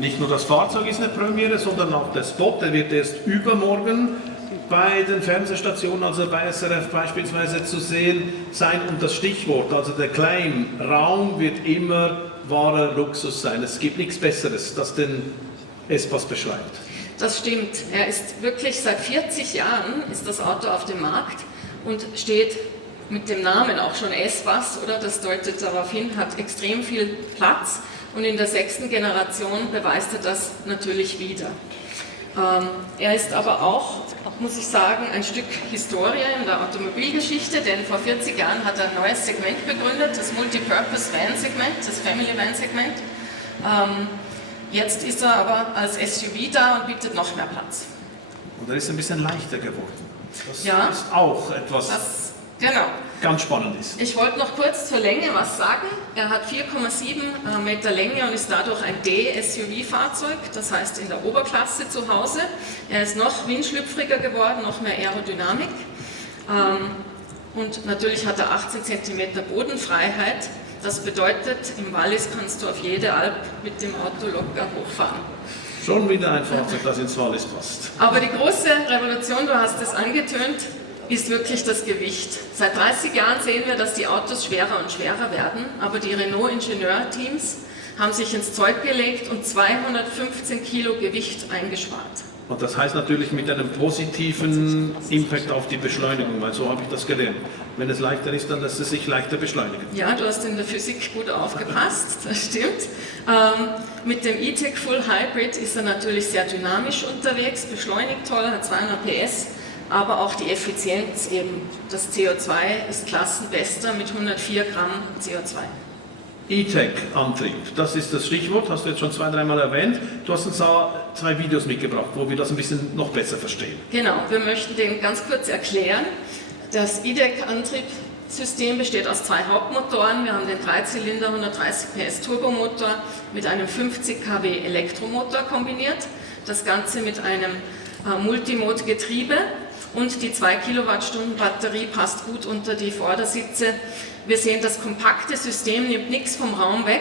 Nicht nur das Fahrzeug ist eine Premiere, sondern auch der Spot, der wird erst übermorgen bei den Fernsehstationen, also bei SRF beispielsweise zu sehen sein. Und das Stichwort, also der Claim, Raum wird immer wahrer Luxus sein. Es gibt nichts Besseres, das den Espace beschreibt. Das stimmt. Er ist wirklich seit 40 Jahren ist das Auto auf dem Markt und steht mit dem Namen auch schon Espace, oder? Das deutet darauf hin, hat extrem viel Platz und in der 6. Generation beweist er das natürlich wieder. Er ist aber auch, muss ich sagen, ein Stück Historie in der Automobilgeschichte, denn vor 40 Jahren hat er ein neues Segment begründet, das Multipurpose Van Segment, das Family Van Segment. Jetzt ist er aber als SUV da und bietet noch mehr Platz. Und er ist ein bisschen leichter geworden. Das ja, ist auch etwas genau. ganz Spannendes. Ich wollte noch kurz zur Länge was sagen. Er hat 4,7 Meter Länge und ist dadurch ein D-SUV-Fahrzeug, das heißt in der Oberklasse zu Hause. Er ist noch windschlüpfriger geworden, noch mehr Aerodynamik. Und natürlich hat er 18 cm Bodenfreiheit. Das bedeutet, im Wallis kannst du auf jede Alp mit dem Auto locker hochfahren. Schon wieder ein Fahrzeug, das ins Wallis passt. Aber die große Revolution, du hast es angetönt, ist wirklich das Gewicht. Seit 30 Jahren sehen wir, dass die Autos schwerer und schwerer werden, aber die Renault-Ingenieurteams haben sich ins Zeug gelegt und 215 Kilo Gewicht eingespart. Und das heißt natürlich mit einem positiven Impact auf die Beschleunigung, weil so habe ich das gelernt. Wenn es leichter ist, dann lässt es sich leichter beschleunigen. Ja, du hast in der Physik gut aufgepasst, das stimmt. Mit dem E-Tech Full Hybrid ist er natürlich sehr dynamisch unterwegs, beschleunigt toll, hat 200 PS, aber auch die Effizienz eben. Das CO2 ist klassenbester mit 104 Gramm CO2. E-Tech-Antrieb, das ist das Stichwort, hast du jetzt schon 2-3 Mal erwähnt. Du hast uns da 2 Videos mitgebracht, wo wir das ein bisschen noch besser verstehen. Genau, wir möchten den ganz kurz erklären. Das E-Tech-Antriebssystem besteht aus 2 Hauptmotoren. Wir haben den 3-Zylinder 130 PS Turbomotor mit einem 50 kW Elektromotor kombiniert. Das Ganze mit einem Multimode-Getriebe und die 2 Kilowattstunden Batterie passt gut unter die Vordersitze. Wir sehen, das kompakte System nimmt nichts vom Raum weg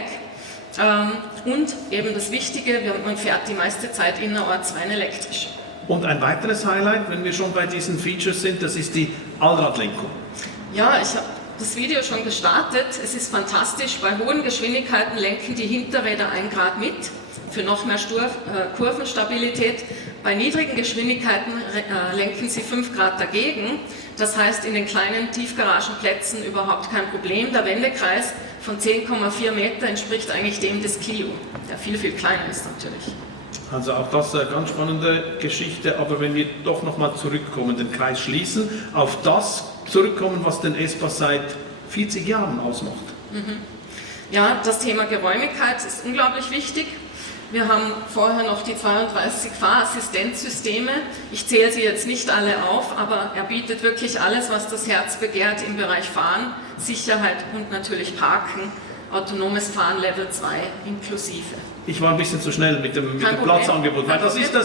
und eben das Wichtige, man fährt die meiste Zeit innerorts rein elektrisch. Und ein weiteres Highlight, wenn wir schon bei diesen Features sind, das ist die Allradlenkung. Ja, ich habe das Video schon gestartet. Es ist fantastisch. Bei hohen Geschwindigkeiten lenken die Hinterräder 1 Grad mit, für noch mehr Kurvenstabilität. Bei niedrigen Geschwindigkeiten lenken sie 5 Grad dagegen. Das heißt, in den kleinen Tiefgaragenplätzen überhaupt kein Problem. Der Wendekreis von 10,4 Meter entspricht eigentlich dem des Clio, der viel, viel kleiner ist natürlich. Also auch das eine ganz spannende Geschichte, aber wenn wir doch nochmal zurückkommen, den Kreis schließen, auf das zurückkommen, was den Espace seit 40 Jahren ausmacht. Ja, das Thema Geräumigkeit ist unglaublich wichtig. Wir haben vorher noch die 32 Fahrassistenzsysteme. Ich zähle sie jetzt nicht alle auf, aber er bietet wirklich alles, was das Herz begehrt im Bereich Fahren, Sicherheit und natürlich Parken, autonomes Fahren Level 2 inklusive. Ich war ein bisschen zu schnell mit dem Platzangebot, weil das ist der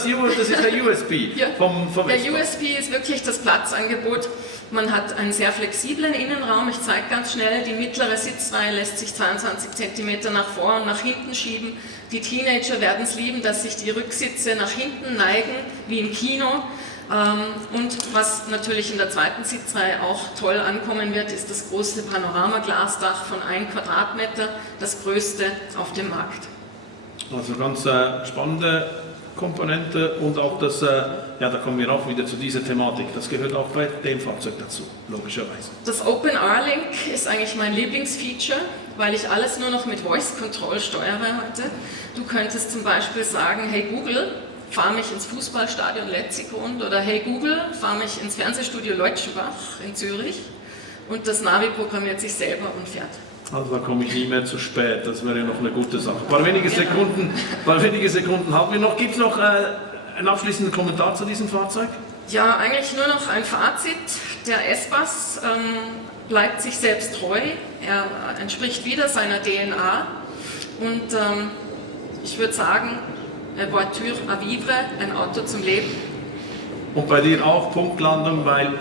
USP ja, vom der USP ist wirklich das Platzangebot. Man hat einen sehr flexiblen Innenraum. Ich zeige ganz schnell, die mittlere Sitzreihe lässt sich 22 cm nach vor und nach hinten schieben. Die Teenager werden es lieben, dass sich die Rücksitze nach hinten neigen, wie im Kino. Und was natürlich in der zweiten Sitzreihe auch toll ankommen wird, ist das große Panoramaglasdach von 1 Quadratmeter, das größte auf dem Markt. Also ganz spannende Komponente und auch das, ja, da kommen wir auch wieder zu dieser Thematik, das gehört auch bei dem Fahrzeug dazu, logischerweise. Das OpenR-Link ist eigentlich mein Lieblingsfeature, weil ich alles nur noch mit Voice Control steuere heute. Du könntest zum Beispiel sagen, hey Google, fahr mich ins Fußballstadion Letzigrund oder hey Google, fahr mich ins Fernsehstudio Leutschenbach in Zürich und das Navi programmiert sich selber und fährt. Also da komme ich nie mehr zu spät, das wäre noch eine gute Sache. Ein paar wenige Sekunden haben wir noch. Gibt es noch einen abschließenden Kommentar zu diesem Fahrzeug? Ja, eigentlich nur noch ein Fazit. Der Espace bleibt sich selbst treu, er entspricht wieder seiner DNA und ich würde sagen, voiture à vivre, ein Auto zum Leben. Und bei dir auch Punktlandung, weil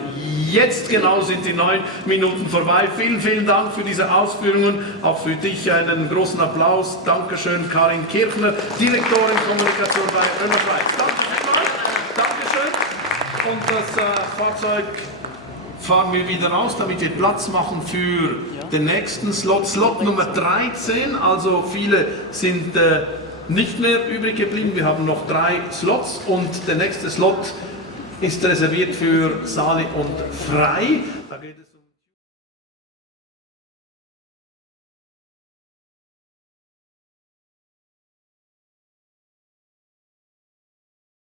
jetzt genau sind die 9 Minuten vorbei. Vielen, vielen Dank für diese Ausführungen. Auch für dich einen großen Applaus. Dankeschön, Karin Kirchner, Direktorin Kommunikation bei Renault Schweiz. Danke vielmals. Dankeschön. Und das Fahrzeug fahren wir wieder raus, damit wir Platz machen für den nächsten Slot. Slot Nummer 13, also viele sind nicht mehr übrig geblieben. Wir haben noch 3 Slots und der nächste Slot ist reserviert für Sali und Frei.